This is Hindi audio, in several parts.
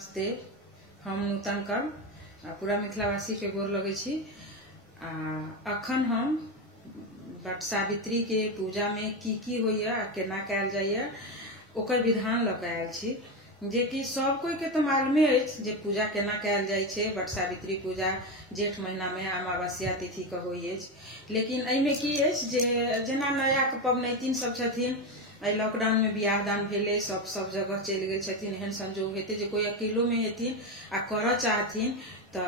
नमस्ते, हम नूतन कर पूरा मिथिलावासी के गोर लगे छी। अखन हम बट सावित्री के पूजा में की होइया केना कैल जाइया ओकर विधान लग आयल छी, जे कि सब कोई के तो मालूमे अछि जे पूजा केना कैल जाय छै। बट सावित्री पूजा जेठ महीना में अमावस्या तिथि के होय अछि। लेकिन एहिमे की अछि जे जेना नया पबनैतिन सब छथिन, लॉकडाउन में बियाह दान भेले, सब जगह चलि गेल छथिन। एहन संजोग हेतै जे कोई अकेलो में हेथिन आ करऽ चाहथिन तो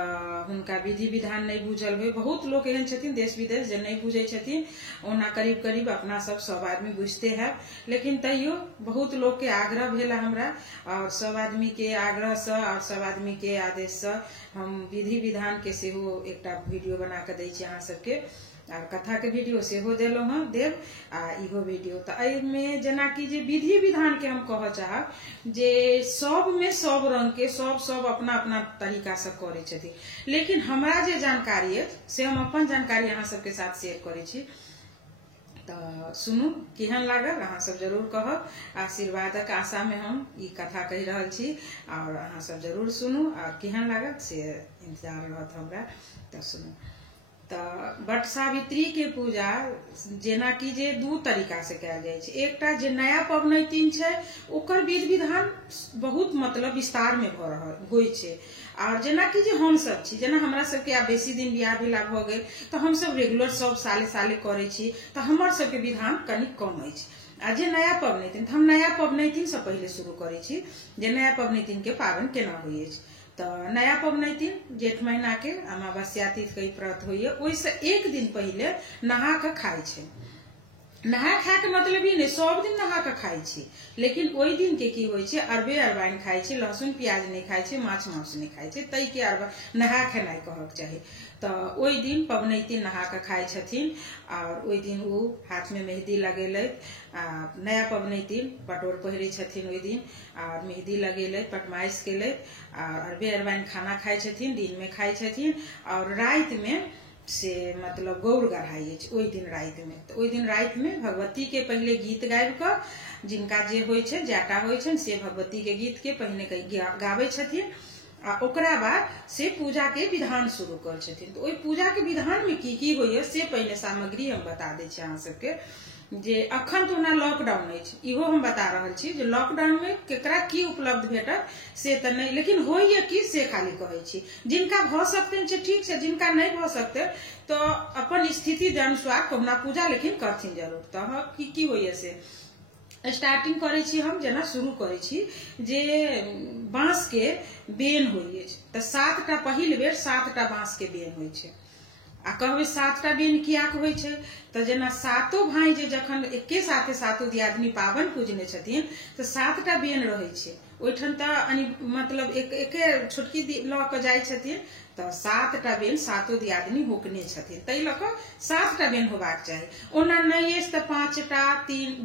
हुनका विधि विधान नहीं बुझल होय। बहुत लोग एहन छथिन देश विदेश जे नहीं बुझे छथिन। ओना करीब करीब अपना सब आदमी बुझते हैं, लेकिन तैयो बहुत लोग के आग्रह भेला हमरा, और सब आदमी के आग्रह से और सब आदमी के आदेश से हम विधि विधान के सेहो एकटा वीडियो बना के दै छी अहाँ सबके, और कथा के वीडियो सेहो देलहुं हँ देव आ इहो वीडियो। तो एहिमे जेना कि जे विधि विधान के हम कह चाहब जे सब में सब रंग के सब अपना अपना तरीका से करे छथिन, लेकिन हमरा जे जानकारी है से हम अपन जानकारी अहाँ सबके साथ शेयर करे छी। तो सुनू केहन लागल, अहाँ सब जरूर कहब। आशीर्वादक आशा में हम ई कथा कहि रहल छी, और अहाँ सब जरूर सुनू और केहन लागत से इंतजार रहत हमरा। तो सुनू। तो बट सावित्री के पूजा जेना कि जे दू तरीका से कैल जाय छै। एकटा जे नया पबनैतिन छै ओकर विधि विधान बहुत मतलब विस्तार में भ रहल होय छै, और जेना कि जे हम सब छी, जेना हमरा सबके आब बेसी दिन बियाह भेला भ गेल तो हम सब रेगुलर सब साले साले करे छी, तो हमर सबके विधान कनि कम अछि। आ जे नया पबनैतिन, हम नया पबनैतिन से पहले शुरू करे छी जे नया पबनैतिन के पावन केना होय अछि। तो नया पबनैतिन जेठ महीना के अमावस्या तिथि के व्रत होइए, ओइसे एक दिन पहले नहा के खाय छै। नहा खाय के मतलब ही नहीं सब दिन नहा के खाय छी, लेकिन ओई दिन के की होय छै अरबे अरबाइन खाय छै, लहसुन प्याज नहीं खाय छै, माछ मांस नहीं खाय छै, तई के अरबा नहा खेनाय कहक चाही। तो ओई दिन पबनैतिन नहा के खाय छथिन, और ओई दिन वो हाथ में मेहंदी लगेलैत। नया पबनैतिन पटोर पहिरे छथिन ओई दिन, और मेहंदी लगेलैत, पटमाइश केलैत, और अरबे अरबाइन खाना खाय छथिन, दिन में खाय छथिन, और रात में से मतलब गौर गढ़ाई अछि ओई दिन रात में। तो ओई दिन रात में भगवती के पहले गीत गाबि के, जिनका जे होय छै जाटा होय छै से भगवती के गीत के पहिने गाबै छथिन, आ ओकरा बाद से पूजा के विधान शुरू कर छथिन। तो ओई पूजा के विधान में की होइए से पहले सामग्री हम बता दै छी अहाँ सबके। जे अखन तो ओना लॉकडाउन अछि, इहो हम बता रहल छी जे लॉकडाउन में केकरा की उपलब्ध भेटत से तो नहीं, लेकिन होइए कि से खाली कहै छी। जिनका भ सकते से ठीक छै, जिनका नहीं भ सकते तो अपन स्थिति के अनुसार कहुना पूजा लेकिन करथिन जरूर। तो की होइए से स्टार्टिंग करे छी हम, जेना शुरू करे छी जे बांस के बेन होइए। तो 7टा पहिल बेर 7टा बांस के बेन होय छै। आ कहबे 7टा बेन किया होय छै, तो जेना सातो भाई जे जखन एके साथे सातो दियादनी पावन पूजने छथिन तो 7टा बेन रहे छै ओइठन। तो मतलब एके छोटकी ल के जाय छथिन, तो 7टा बेन सातो दियादनी होकने छथिन, तै ल के 7टा बेन होबाक चाही। ओना नहीं अछि तो 5टा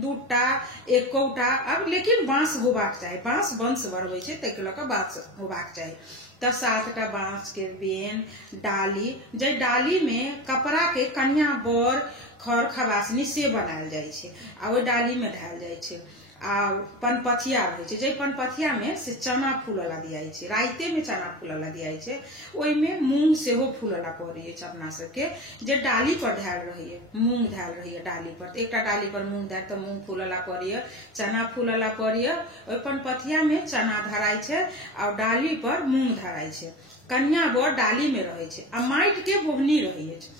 2टा 1टा, अब लेकिन बांस होबाक चाही, बांस वंश बढ़बै छै तै के ल के बांस होबाक चाही। तो 7टा बांस के बेन, डाली, जे डाली में कपड़ा के कन्या बर खर खबासनी से बनायल जाय छै, आ ओई डाली में धैल जाय छै। आ पनपथिया रहे छै, जे पनपथिया में से चना फूलला दियाई छै, राइते में चना फूलला दियाई छै। ओई में मूंग सेहो फूलला पड़े छै अपना सबके, जे डाली पर धैल रहिए, मूंग धैल रहिए डाली पर। एकटा डाली पर मूंग धैल तो मूंग फूलला पड़िए, चना फूलला पड़िए। ओई पनपथिया में चना धराई छै और डाली पर मूंग धराई छै। कन्या बर डाली में रहे छै, आ माटि के बोहनी रहे छै।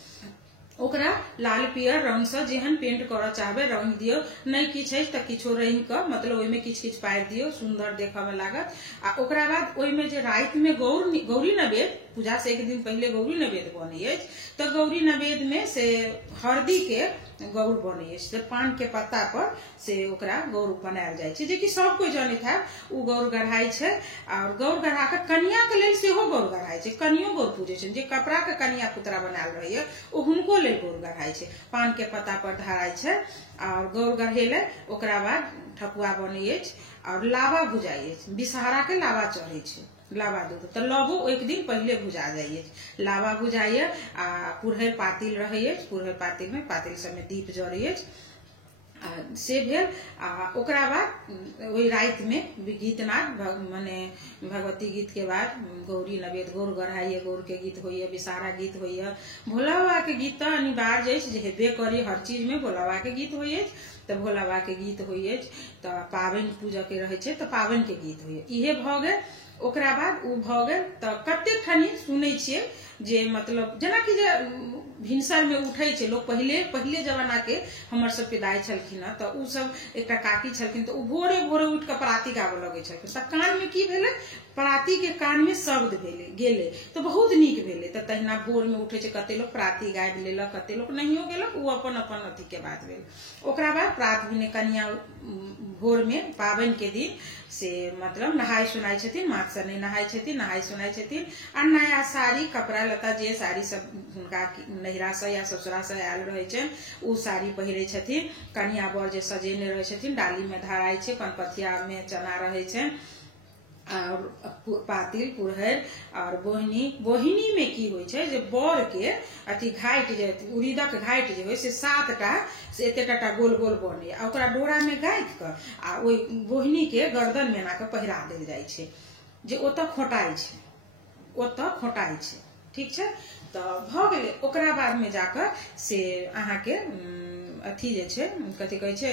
ओकरा लाल पियर रंग से जेहन पेंट करऽ चाहबे रंग दियो, नहीं किछ है तो किछो रंग के मतलब ओई में किछ पारि दियो, सुंदर देखऽ में लागत। आ ओकरा बाद ओई में जे रात में गौरी नवेद, पूजा से एक दिन पहले गौरी नवेद बनै अछि, तो गौरी नवेद में से हरदी के गौर बनै अछि। तो पान के पत्ता पर से ओकरा गौर बनायल जाय छै, जे कि सब कोई जानैत है। उ गौर गढ़ाई छै, और गौर गढ़ा के कन्या के लेल सेहो गौर गढ़ाई छै। कनियो गौर पूजे छै, जे कपड़ा के कन्या पुतरा बनायल रहैए ओ हुनको लेल गौर गढ़ाई छै। पान के पत्ता पर धराई छै, और गौर गढ़ेले ओकरा बाद ठकुआ बनै अछि, और लावा भुजाई अछि। विषहारा के लावा चढ़ै छै, लावा दूध तो लवो एक दिन पहले भुजा जाइए। लावा भुजाइए, आ पुरहर पातिल रहे, पुरहर पातिल में पातिल सब में दीप जड़े, से भेल। ओकरा बाद वही रात में गीतनाद माने भगवती गीत के बाद गौरी नवेद गौर गढ़ाइए, गौर के गीत होइए, विषारा गीत होइए, भोला बाबा के गीत तो अनिवार्य जे हेबे करी, हर चीज में भोला बाबा के गीत होइए, तो भोला बाबा के गीत होइए, तो पाबनि पूजा के रहे छे तो पाबनि के गीत होइए, इहे भ गेल। ओकरा बाद उ भ गेल तो कतेक ठानी सुनै छियै जे मतलब जेना कि जे भिनसर में उठे छे लोग, पहले जमाना के हमर सब के दाई छलखिन तो उ सब एकटा काकी छलखिन तो उ भोरे भोरे उठ के पराती गाबे लगे छलखिन, तो कान में की भेले, पराती के कान में शब्द भेले गेले तो बहुत नीक भेले। तो तहिना भोर में उठे छे, कते लोग पराती गाबि लेलक, कते लोग नहियो गेलक, उ अपन अपन अथी के बात भेल। ओकरा बाद प्रात भेने कन्या भोर में पाबनि के दिन से मतलब नहाय सुनाय छथिन, माथ से नहीं नहाय छथिन, नहाय सुनाय छथिन, आ नया साड़ी कपड़ा लता जे साड़ी सब हुनका नैहरा से या ससुरा से आयल रहे छन उ साड़ी पहिरे छथिन। कन्या बर जे सजेने रहे छथिन डाली में धराय छे, पनपथिया में चना रहे छन, और पातिल पुरहर और बोहिनी में की होय छे जे बर के अथी घाट जे उड़ीदक घाट जे होय से 7टा से एतेटा गोल गोल बने, आ ओकरा डोरा में गाइथ क आ ओई बोहिनी के गर्दन में ना के पहिरा देल जाय छे जे ओत खोटाई छे, ठीक छे। तो भ गेले। ओकरा बाद में जाकर से अहाँ के अथी जे छे कथी कहे छे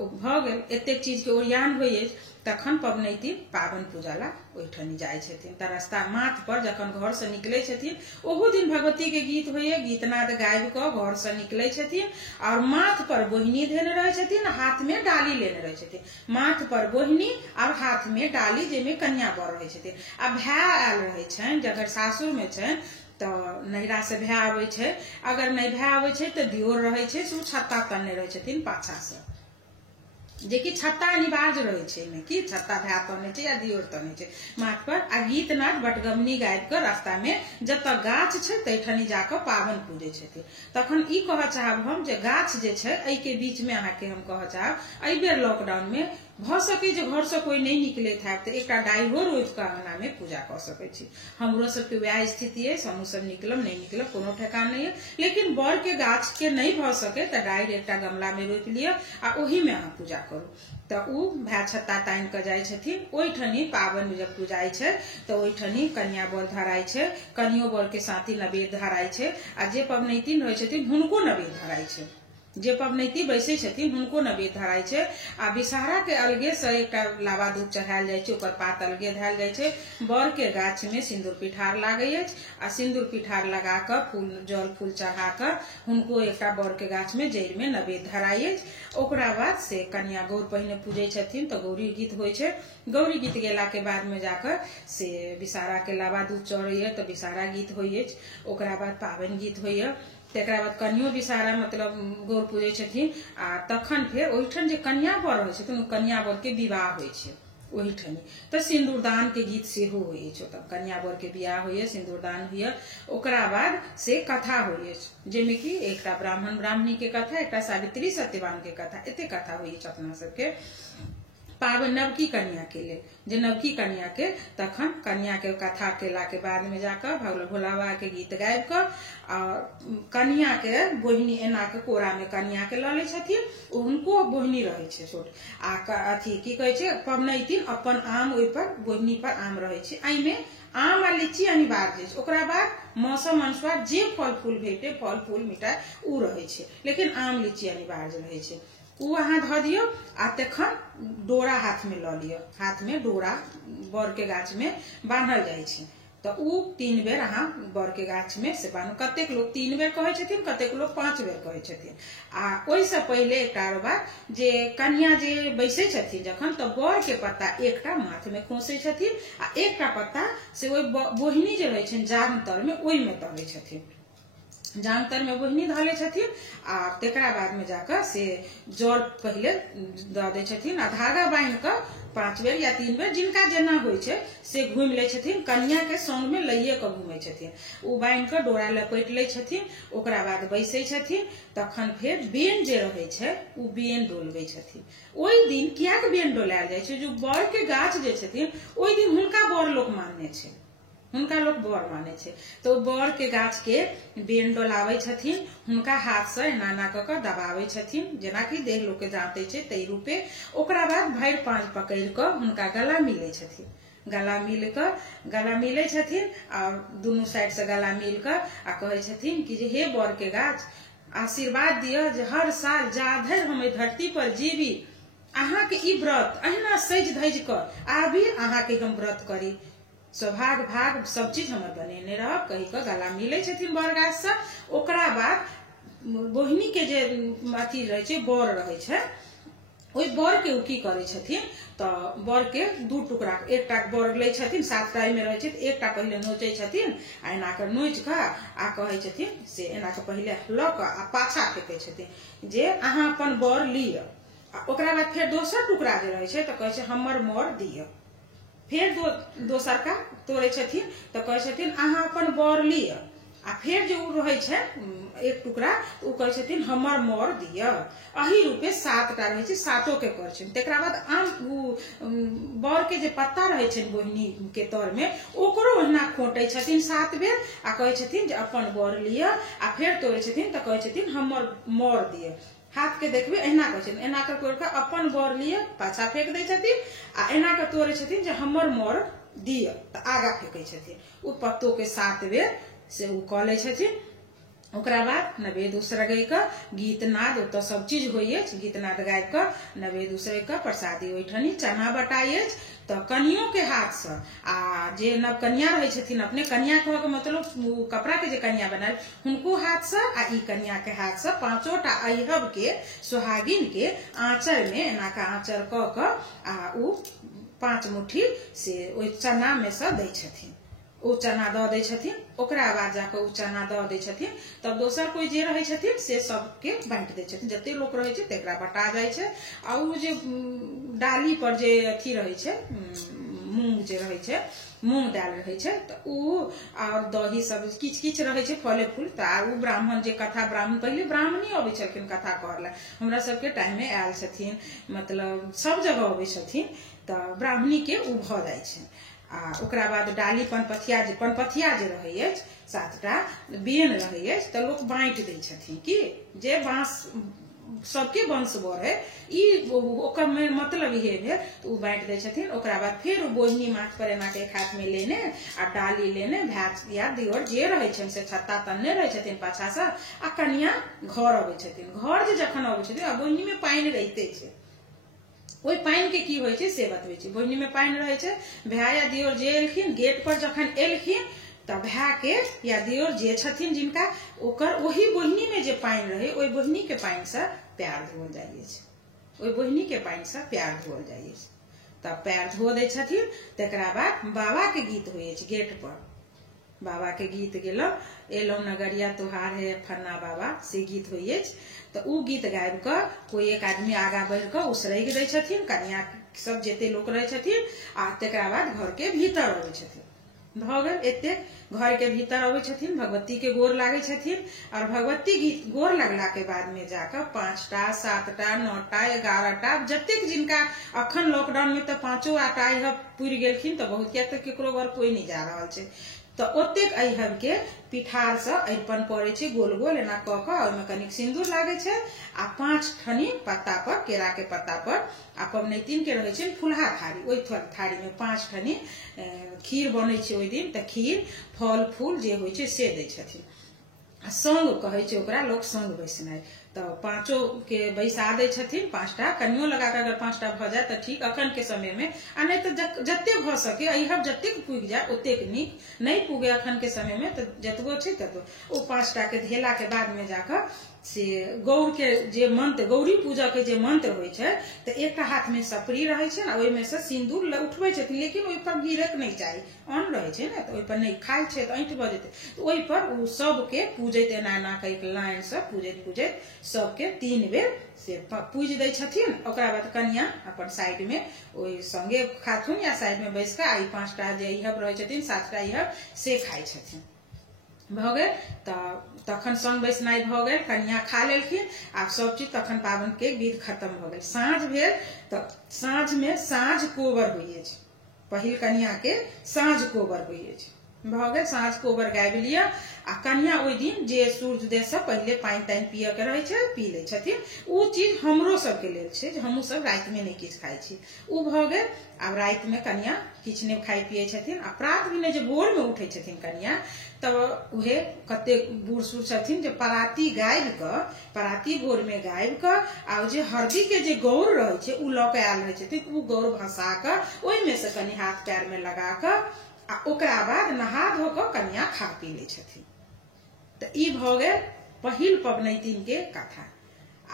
भ गेल, एतेक चीज के ओरियान होइए। तखन पबनैतिन पाबन पूजा ला ओहिठनी जाय छथिन, त रास्ता माथ पर जखन घर से निकले छथिन ओहो दिन भगवती के गीत होइए, गीतनाद गाबि क घर से निकले छथिन, और माथ पर बोहिनी धेने रहे छथिन, हाथ में डाली लेने रहे छथिन, माथ पर बोहिनी और हाथ में डाली जेमे कन्या बर रहे छथिन। आ भाय आयल रहे छन, जगर सासुर में छन तो नैहरा से भाय आवे छे, अगर नहीं भाय आवे छे तो दियोर रहे छे, से छत्ता तनने रहे छथिन पाछा से, जे कि छत्ता अनिवार्य रहे छे में कि छत्ता भाय तने छे या दियोर तने छे माथ पर। आ गीत नाद बटगमनी गाबि के रास्ता में जत गाछ छे तैठनी जाकर पावन पूजे छथिन। तखन ई कह चाहब हम जे गाछ जे छे एहि के बीच में अहाँ के हम कह चाहब एहि बेर लॉकडाउन में भ सके जे घर से कोई नहीं निकले था तो एक डाइहो रोज के अंगना में पूजा कर सके छी। हमरो सबके वह स्थिति है, हमहू सब निकलब नहीं निकलब कोनो ठेकान नहीं है, लेकिन बर के गाछ के नहीं भ सके तो डाइर एक गमला में रोप लिया आ ओही में अहाँ पूजा करू। तो उ भाय छत्ता तान के जाय छथिन, ओहिठनी पावन जब पूजाय छे तो ओहिठनी कन्या बर धराय छे, कनियो बर के साथी नवेद धराय छे, आ जे पबनैतिन रहे छथिन हुनको नवेद धराय छे, जे पबनैती बैसे छथिन हुनको नवेद धराय छे। आ विषहारा के अलगे से एकटा लावा धूप चढ़ायल जाय छे, ओकर पात अलगे धैल जाय छे। बर के गाछ में सिंदूर पिठार लागै अछि, आ सिंदूर पिठार लगा क फूल जल फूल चढ़ा क हुनको एकटा बर के गाछ में जड़ में नवेद धराय अछि। ओकरा बाद से कन्या गौर पहिने पूजे छथिन तो गौरी गीत होय छे, गौरी गीत गेला के बाद में जाकर से विषहारा के लावा दूध चढ़ैये तो विषहारा गीत होय अछि। ओकरा बाद पाबनि गीत होइए, तेकरा बाद कन्यो विषहारा मतलब गौर पूजे छथिन। आ तखन फेर ओहिठन जे कन्या बर रहै छथिन कन्या बर के विवाह होय छै ओहिठनी, तो सिंदूरदान के गीत सेहो होय छै, तब कन्या बर के बियाह होइए, सिंदूरदान होइए। ओकरा बाद से कथा होइए जेमे कि एकटा ब्राह्मण ब्राह्मणी के कथा, एकटा सावित्री सत्यवान के कथा, एते कथा होइए अपना सबके पावन नवकी कन्या के लिए। जे नवकी कन्या के तखन कन्या के कथा केला के बाद में जाकर भोला बाबा के गीत गाबि कर और कन्या के बोहिनी एना के कोरा में कन्या के ल ले छथिन, उनको बोहिनी रहे छे छोट आ अथी की कहे छे पबनैतिन अपन आम ओइ पर बोहिनी पर आम रहे छे, आई में आम आ लीची अनिवार्य छै। ओकरा बाद मौसम अनुसार जे फल फूल भेटे फल फूल मिठाई उ रहे छे, लेकिन आम लीची अनिवार्य रहे छे। उ अहाँ ध दियो आ तखन डोरा हाथ में ल लियो, हाथ में डोरा बर के गाछ में बांधल जाय छै। तो उ 3 बेर अहाँ बर के गाछ में से बांधू, कतेक लोग 3 बेर कहे छथिन, कतेक लोग 5 बेर कहे छथिन। आ ओइ से पहले एकटा बात जे कन्या जे बैसे छथिन जखन तो बर के पत्ता एकटा माथ में खोसे छथिन आ एकटा पत्ता से ओइ बोहिनी जे रहे छन जांतर में ओइ में तले छथिन, जांतर में बोहिनी धले छथिन। आ तेकरा बाद में जाकर से जल पहले द दे छथिन आ धागा बांध कर 5 बेर या 3 बेर जिनका जेना होय छै से घूम ले छथिन, कन्या के संग में लइये के घूमे छथिन। उ बांध कर डोरा लपेट ले छथिन, ओकरा बाद बैसे छथिन। तखन फेर बेन जे रहे छै उ बेन डोलबे छथिन। ओइ दिन कियाक बेन डोलायल जाय छै, जो बर के गाछ जे छथिन ओइ दिन हुनका बर लोक मानने छै, हुनका लोग बर माने छे। तो बर के गाछ के बेन डोलावे छथिन, हुनका हाथ से एना एना क के दबावे छथिन, जेना कि देह लोग के जाते छे तै रूपे। ओकरा बाद भैर पांच पकड़ क हुनका गला मिले छथिन, गला मिले छथिन और दोनों साइड से गला मिल कर आ कहे छथिन कि जे हे बर के गाछ आशीर्वाद दिया जे हर साल जा धरि हम धरती पर जीवी अहाँ के ई व्रत अहिना सज धज कर आबी, अहाँ के हम व्रत करी, सौभाग्य भाग सब चीज हमर बनेने रह कही के गला मिले छथिन बर गाछ से। ओकरा बाद बोहिनी के जे अथी रहे छे बर रहे छे, ओई बर के की करे छथिन तो बर के दू टुकड़ा, एकटा बर ले छथिन, 7टा में रहे छे, एकटा पहले नोचे छथिन आ एना के नोच के आ कहे छथिन से एना के पहले ल के आ पाछा फेंके छथिन जे अहाँ अपन बर लिय। ओकरा बाद फिर दोसर टुकड़ा जे रहे छे तो कहे छे हमर मोर दिय। फिर दोसर का तोड़े छथिन तो कहे छथिन अहाँ अपन बर लिय। आ फिर जो रहे छे एक टुकड़ा तो कहे छथिन हमर मोर दिय। अही रूपे 7टा रहे छे, 7ओ के कर छे। तेकरा बाद आम बर के जे पत्ता रहे छे बोहिनी के तर में ओकरो ओहिना खोटे छथिन 7 बेर आ कहे छथिन जे अपन बर लिय। आ फिर तोड़े छथिन तो कहे छथिन हमर मोर दिय। हाथ के देखबे एना कहे छथिन, एना कर के अपन बर लिय पाछा फेंक दे छथिन आ एना के तोड़े छथिन जे हमर मोर दिय तो आगा फेंके छथिन। उ पत्तो के 7 बेर से उ क ले छथिन। ओकरा बाद नवेद उसरगै के गीत नाद ओत सब चीज होइए, गीत नाद गाबि के नवेद उसरग के प्रसादी ओइठनी चना बटाइए तो कनियों के हाथ से। आ जे नव कन्या रहे छथिन अपने कन्या कह के मतलब कपड़ा के जे कन्या बनाल हुनको हाथ से आ ई कन्या के हाथ से 5टा अहिब के सुहागिन के आंचर में एना का आंचर क के आ उ 5 मुट्ठी से ओइ चना में से दै छथिन। ओ चना द दै छथिन, ओकरा बाद जाके उ चना द दै छथिन। तब दोसर कोई जे रहे छथिन से सबके बांट दै छथिन, जते लोग रहे छे तेकरा बटा जाय छे। आ उ जे डाली पर जे अथी रहे छे मूंग जे रहे छे, मूंग दाल रहे छे तो उ और दही सब किछ किछ रहे छे फले फूल। तो उ ब्राह्मण जे कथा ब्राह्मण पहले ब्राह्मणी आबे छलखिन कथा कहला, हमरा सबके टाइम में आयल छथिन, मतलब सब जगह आबे छथिन तो ब्राह्मणी के उ भ जाय छे। आ ओकरा बाद डाली पनपथिया जे रहे 7टा बेन रहे तो लोग बांट दे छथिन कि जे बांस सबके वंश बढ़े ई ओकर में मतलब ये भेल तो उ बांट दे छथिन। ओकरा बाद फिर बोहिनी माथ पर एना के एक हाथ में लेने आ डाली लेने भात या दियोर जे रहे छन से छत्ता तन्ने रहे छथिन पाछा से आ कन्या घर आबे छथिन। घर जे जखन आबे छथिन आ बोहिनी में पानी रहिते छे, ओई पानी के की होय छे से बतबै छी। बोहिनी में पानी रहे छे, भाई या दियोर जे एलखिन गेट पर जखन एलखिन तब भाई के या दियोर जे छथिन जिनका ओकर ओही बोहिनी में जे पानी रहे ओई बोहिनी के पानी से पैर धोल जाइए छे, ओई बोहिनी के पानी से पैर धोल जाइए छे। तब पैर धो दे छथिन। तेकरा बाद बाबा के गीत होय छे गेट पर, बाबा के गीत गेलो एलो नगरिया तुहार है फन्ना बाबा से गीत होइए तो उ गीत गाबि के कोई एक आदमी आगा बढ़ के उसरग दै छथिन, कन्या सब जेते लोग रहे छथिन आ तेकरा बाद घर के भीतर आबै छथिन। भ गेल एते घर के भीतर आबै छथिन, भगवती के गोर लागे छथिन और भगवती गीत गोर लगला के बाद में जाकर 5टा 7टा 9टा 11टा जतेक जिनका अखन लॉकडाउन में तो 5 आटा पुरि गेलखिन तो बहुत किया तो केकरो घर कोई नहीं जा रहल छे तो ओतेक अहिब के पिठार से अरिपन पड़े छे गोल गोल एना क के ओइमे कनिक सिंदूर लागे छे आ 5 ठनी पत्ता पर केरा के पत्ता पर आ पबनैतिन के रहे छे फुलहा थारी, ओइ थारी में 5 ठनी खीर बने छे ओइ दिन। त खीर फल फूल जे होय छे से दै छथिन। संग कहे छे ओकरा लोग संग बैसनाइ तो 5 के बैसा दे छथिन। 5टा कनियो लगा के अगर 5टा भ जाए तो ठीक अखन के समय में, आ नहीं तो जत्ते भ सके अहिब जत्ते पुग जाए ओतेक नीक, नहीं पुगे अखन के समय में तो जतबो छे ततबो ओ 5टा के धेला के बाद में जाकर से गौर के जे मंत्र गौरी पूजा के जे मंत्र होय छे तो एक हाथ में सपरी रहे छे ना ओइ में से सिंदूर उठबै छथिन, लेकिन ओइ पर गिरक नहीं चाही, अन्न रहे छे ना तो ओइ पर नहीं खाय छे तो ऐंठ भ जेते तो ओइ पर उ सब के पूजैत एना एना के एक लाइन से पूजैत पूजैत सबके 3 बेर से पूज दै छथिन। ओकरा बाद कन्या अपन साइड में ओइ संगे खाथुन या साइड में बैस के आई 5टा जे अहिब रहे छथिन 7टा अहिब से खाय छथिन। भ गेल तखन संग बैसनाइ भ गेल, कन्या खा लेलखिन आब सब चीज तखन पाबन के विध खत्म भ गेल। साँझ भेल तो साँझ में साँझ कोबर होइए छे, पहिल कन्या के साँझ कोबर होइए छे, भ गेल साँझ कोबर गाबि लिया आ कन्या ओहि दिन जे सूर्योदय से पहले पानि तानि पिय के रहे छै पी ले छथिन। उ चीज हमरो सबके लेल छै जे हमहू सब राति में नहीं किछ खाइ छी। उ भ गेल। आब राति में कन्या किछ नहीं खाइ पियै छथिन आ प्रात भेने जे भोर में उठै छथिन कन्या तब उहे कते बूढ़ सूढ़ छथिन जे पराती गाबि क पराती भोर में गाबि क आ जे हरदी के जे गौर रहे छै उ ल के आयल रहे छथिन। उ गौर भसा क ओहि में से कनि हाथ पैर में लगा क आ ओकरा बाद नहा धो क कन्या खा पी ले छथिन। त ई भ गेल पहिल पबनैतिन के कथा।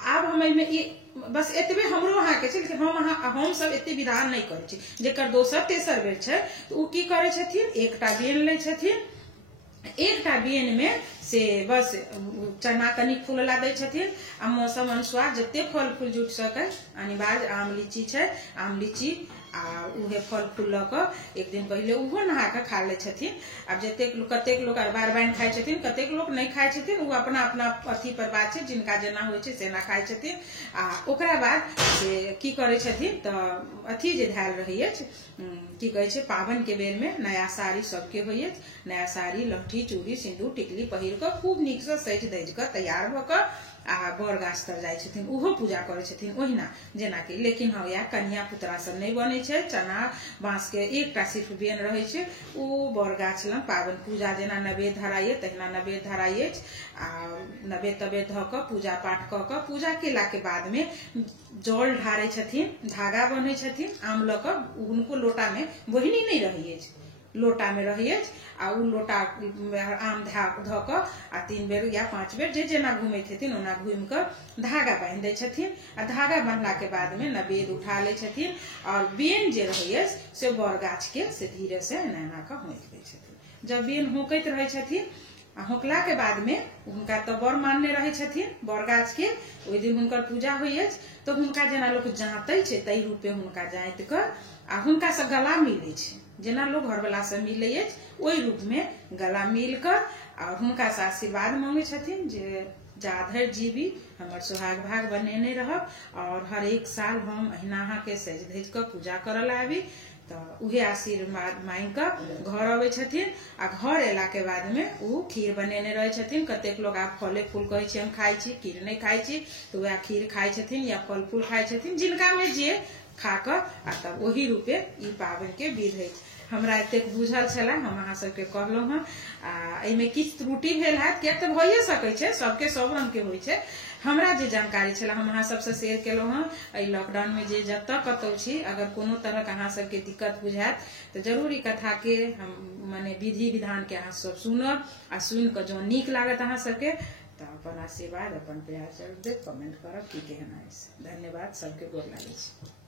आब हम एहिमे ई बस एतबे हमरो अहाँ के छै, लेकिन हम सब एते विधान नहीं करे छी। जेकर दोसर तेसर बेर छै तो उ की करे छथिन, एकटा बेन ले छथिन, एकटा बेन में से बस चना कनिक फूलला दै छथिन आ मौसम अनुसार जते फल फूल जुट सके अनिवार्य आम लीची छै आम लीची आ उहे फल फूल ल क एक दिन पहले उहो नहा के खा ले छथिन। अब कतेक लोग अरबार बाइन खाइ छथिन, कतेक लोग नहीं खाइ छथिन, उ अपना अपना अथी पर बात छै, जिनका जेना होइ छै सेना खाइ छथिन। आ ओकरा बाद से की करे छथिन त अथी जे धायल रहै अछि की कहे छै पावन के बेर में नया साड़ी सबके होइ अछि, नया साड़ी लहठी चूड़ी सिंदूर टिकली पहिर क खूब नीक से सज धज क तैयार भ क आ बर गाछ तर जाय छथिन, उहो पूजा करे छथिन ओहिना जेना कि। लेकिन हाँ या कन्या पुतरा सब नहीं बने छै, चना बांस के एकटा सिर्फ बेन रहे छै, उ बर गाछ लंग पावन पूजा जेना नवेद धराइए तहिना नवेद धराइए आ नवेद तवेद ध क पूजा पाठ क क पूजा केला के बाद में जल ढारे छथिन, धागा बन्हे छथिन आम ल क उनको लोटा में बहिनी नहीं रही अछि, लोटा में रही अछि आ उ लोटा आम ध क आ 3 बेर या 5 बेर जे जेना घूमे छथिन ओना घूम क धागा बांध दै छथिन। आ धागा बांधला के बाद में नवेद उठा ले छथिन और बेन जे रही से बर गाछ के से धीरे से एना क होंक दै छथिन। जब बेन होकैत रहे छथिन आ होकला के बाद में हुनका तो बर मानने रहे छथिन बर गाछ के, ओहि दिन हुनकर पूजा होइ अछि तो हुनका जेना लोग जाँतै छै तै रूपे हुनका जाँत क आ हुनका से गला मिलै छै, जेना लोग घरवाला से मिले अछि ओहि रूप में गला मिल क और हुनका से आशीर्वाद मांगे छथिन जे जाधरि जीवी हमर सुहाग भाग बनेने रहब और हर एक साल हम अहिना अहाँ के सज धज क पूजा करल आबी। तो उहे आशीर्वाद मांग क घर आवे छथिन आ घर एला के बाद में उ खीर बनेने रहे छथिन। कतेक लोग आब फले फूल कहे छी हम खाइ छी, खीर नहीं खाइ छी तो वह खीर खाइ छथिन या फल फूल खाइ छथिन, जिनका में जे खा क आ तब वही रूपे ई पावन के विध है। हमरा एतेक बुझल छला हम अहाँ सबके कहलहुँ हँ। आ एहिमे किछु त्रुटि भेल हैत किया तऽ भइए सकै छै, सबके सब रंग के होइ छै। हमरा जे जानकारी छला हम अहाँ सबसे शेयर केलहुँ हँ। एहि लॉकडाउन में जे जतऽ कतौ छी अगर कोनो तरह के अहाँ सबके दिक्कत बुझायत तो जरूर ई कथा के हम माने विधि विधान के अहाँ सब सुनब आ सुन क जो नीक लागत अहाँ सबके तो अपन आशीर्वाद अपन प्यार जरूर देब, कमेंट करब की केहन है। धन्यवाद, सबके गोर लागै छै।